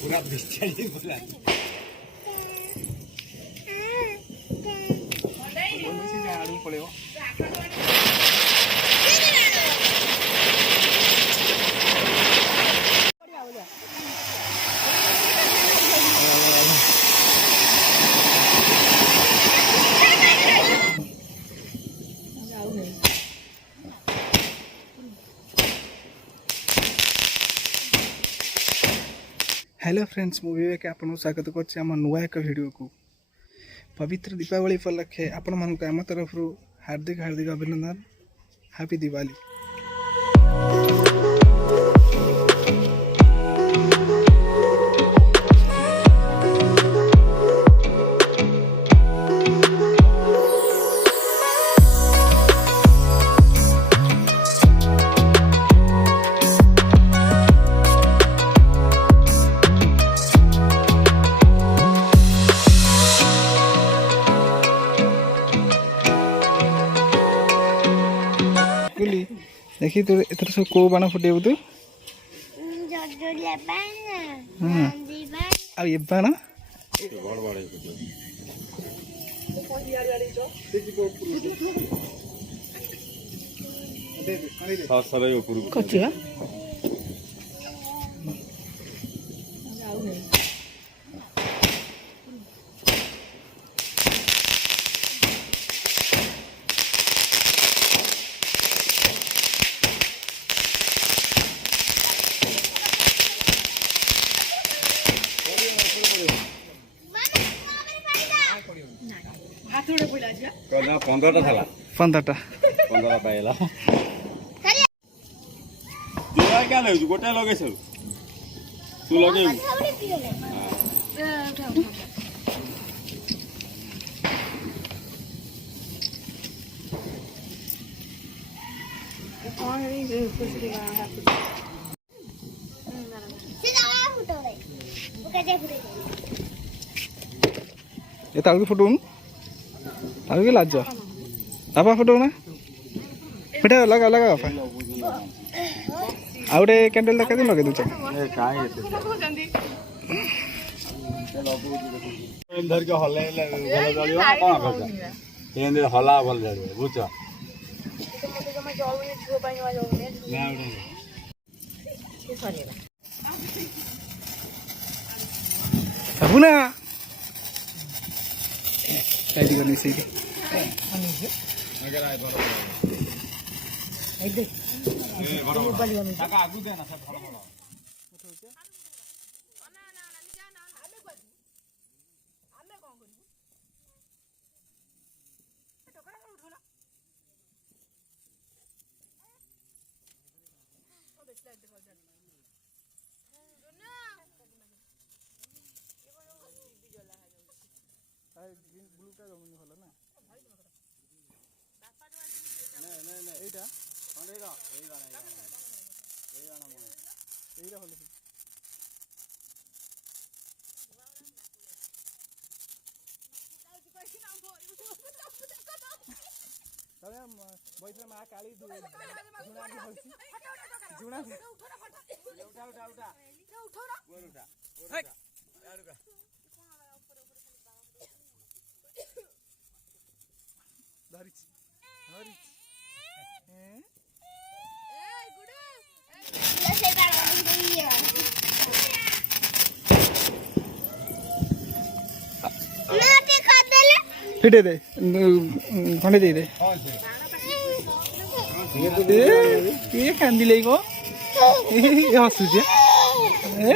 पूरा बिस्तर बोला पड़ेगा हेलो फ्रेंड्स मु विवेक आपन स्वागत करछि हम नुआ एक वीडियो को पवित्र दीपावली उपलक्षे आपण मानक आम तरफ हार्दिक हार्दिक अभिनंदन हैप्पी दिवाली। देखी तो एथर सब को बाण फुटेबु तू आ ये बाण बड़ बड़ फुटे पंद्रह पाइला क्या लगे गोटे लगे तू लगे ये तालू फुटून तालू के लाज आपा फुटू ना बेटा लगा लगा आपा आउटे कैंडल देखा दिन लगे दूचा धर के हले भल जलियो कोन करजा एंदे हला भल जलियो बुझा सबुना कैदी करनी सही अगर आए बरो ए दे ए बरो टाका आगु दे ना सब भलो भलो ना ना ना जा ना आमे कोन करबू टोकरा उठोला ओ बेटा देखो जा ग्रीन ब्लू का जमनी होला ना नहीं नहीं एटा अंडेगा एगा नहीं एगा ना मन एगा होला तबे बैठले मा काली जुना की होसी जुना उठा उठा उठा उठो ना गोर उठा यार का धरिच धरिच ए गुडू ले से ना के खा देले फिटे दे खंडे दे दे हां से ये कांदी ले गो ये हसु जे ए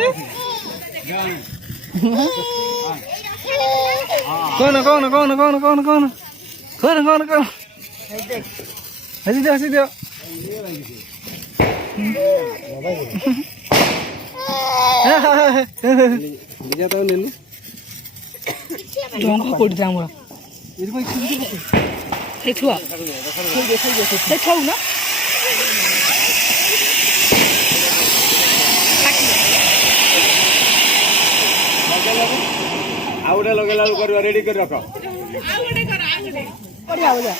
कौन कौन कौन कौन कौन कौन कौन कौन कौन हसी दे लिजा तो ले लो तुमको कोड जाम रा ये कोई ए छुआ ए छौ ना आउडे लगे लाल कर रेडी कर रखो आउडे कर आउडे बढ़िया हो जा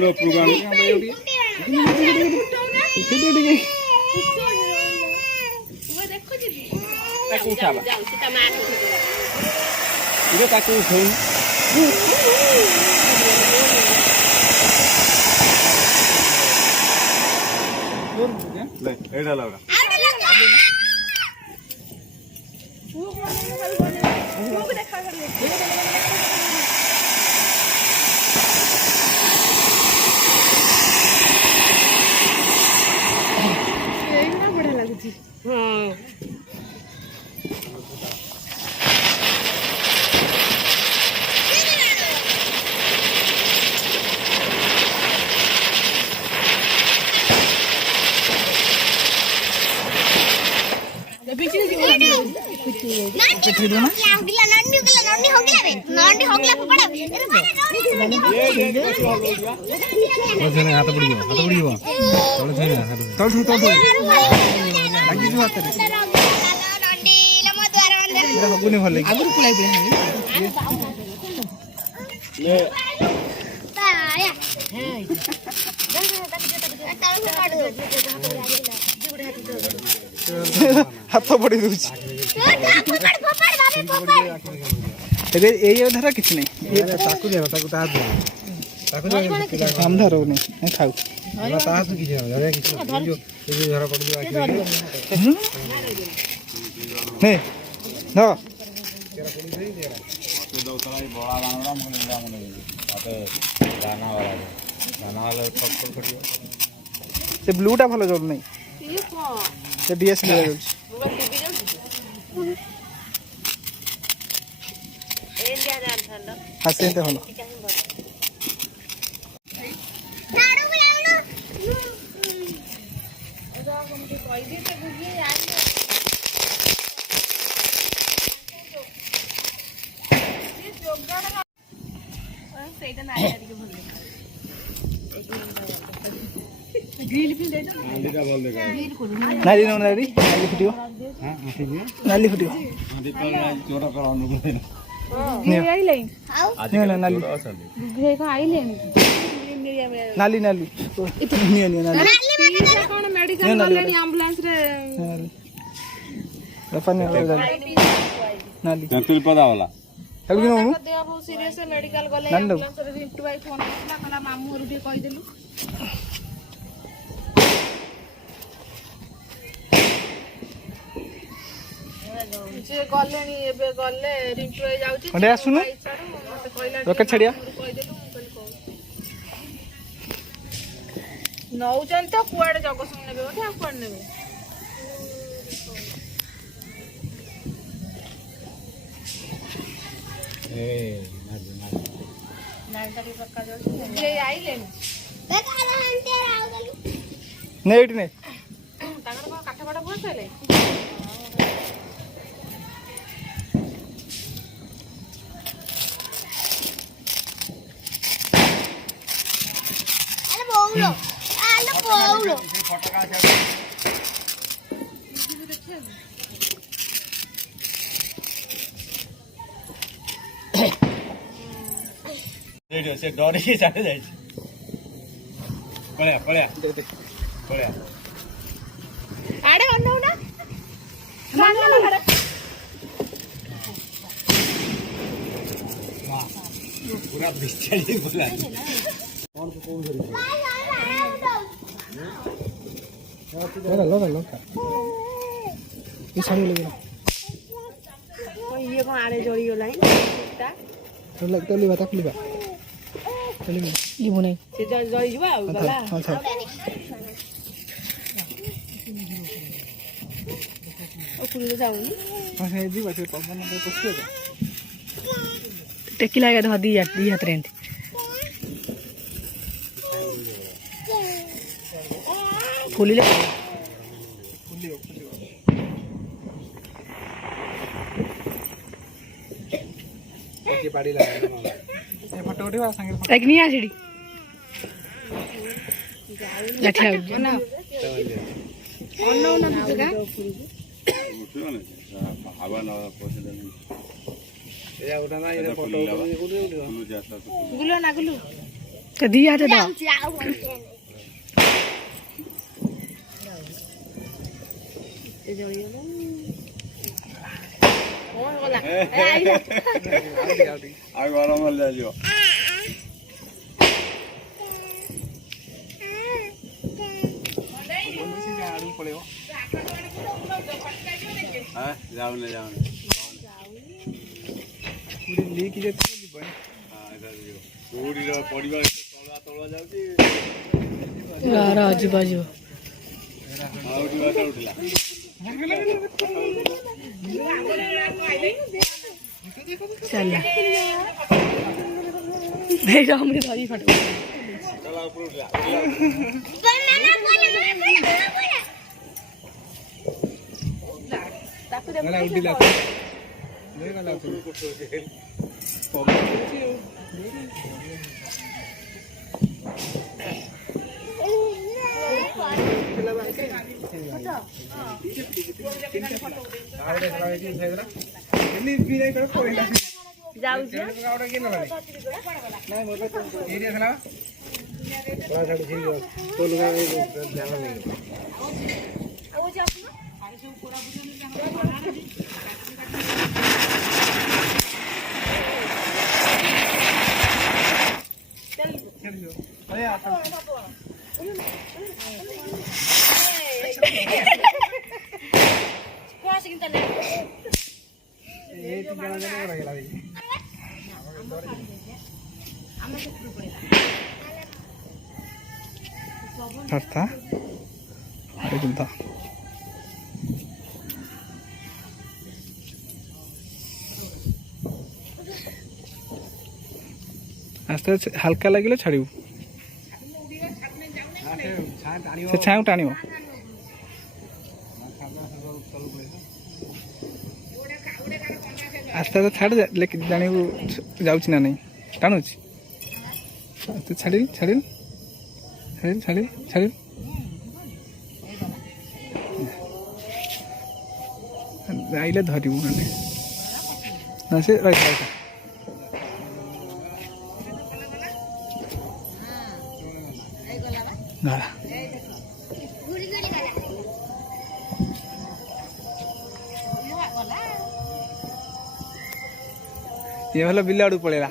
ଆଣୁ ଉପରକୁ ଆଣୁ ତାକୁ ଉଠାବା ତାକୁ ଉଠେଇ ଏଇଟା ଲାଗୁଡ଼ା ବଢିଆ ଲାଗୁଛି। ହବୁନି ଭଲ ଆଗରୁ ପୁଳାଇ ହାତ ପଡି ଦଉଛି ଏଇ ଧାରା କିଛି ନାହିଁ ତାକୁ ଦିଅ ତାକୁ ତା ଆମ ଧର ନାଇଁ ଖାଉ ତା ହାତ କିଛି ଧରା ପଡିଯିବ ସେ ବ୍ଲୁଟା ଭଲ ଜଳୁ ନାହିଁ ସେ ଡିଏସଏଲଆର ଜଳୁଛି ହଁ ସେମିତି ଭଲ ନାଲି ନାଲି ଫୁଟିବ ନାଲି ଫୁଟିବ ନାଲି ନାଲି ଗଲେଣି ଏବେ ଗଲେ ରିଣ୍ଟୁ ଯାଉଛି ଆସୁନୁ ରକେଟ ଛାଡିଆ ନଉଛନ୍ତି ତ କୁଆଡେ ଜଗତସିଂହ ନେବେ ବୋଧେ ଆଉ କୁଆଡେ ନେବେ ନେଇଠି ନେ ତାଙ୍କର କଣ କାଠ ଫାଠ ପହଞ୍ଚାଇଲେ ସେ ଡରିକି ଚାଲି ଯାଇଛି ପଳେଆ ପଳେଆ ପଳେଆ ଆଡେ ଅନଉନା ପୁରା ବିଚାରି ଗଲା ଇଏ କଣ ଆଡେ ଜଳିଗଲାଣି ଯିବୁ ନାହିଁ ସେ ଜଳିଯିବ ଆଉ ଗଲା ଟେକିଲା ଦି ହାତରେ ଏମିତି ଫୁଲିଲେ ଫଟୋ ଉଠିବା ସାଙ୍ଗେ ନିଆ ସେଠି ଲାଠି ଗୁଲୁ ନା ଗୁଲୁ दी हाथ दाओ ଆଉ ଗରମ ହେଲେ ଯିବ ଯାଉନି ଲିକ୍ ଯେତେ ଯିବନି କୋଉଠିର ପରିବା ତଳୁଆ ଯାଉଛି ଯିବା ଯିବ ଆଉ ଯିବା ଉଠିଲା चला नहीं जाओ मेरी दादी फट चला ऊपर उठला ଗଲା ଉଡ଼ିଲା ଗଲା था अरे गुंदा आस्ते हल्का लगे छाड़ू से छाऊ टाण आस्ते आस्ते छाड़ लेकिन जान जाऊँ ना नहीं टाणुच छाड़ छाड़ छाड़ छाड़ छाड़ आइले धरबू मैंने ना से रही गला ये भला बिल आड़ पड़ेगा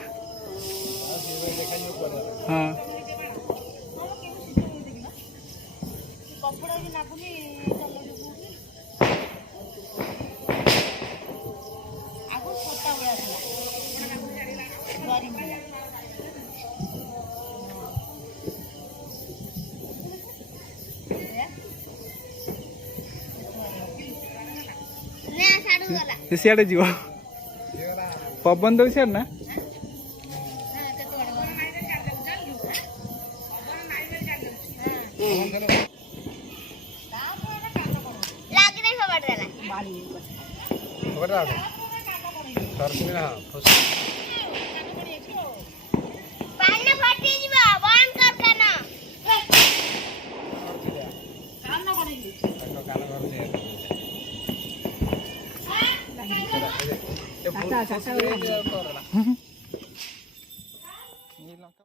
हाँ सियाड़े जीव पवन दौ सियाड़ ना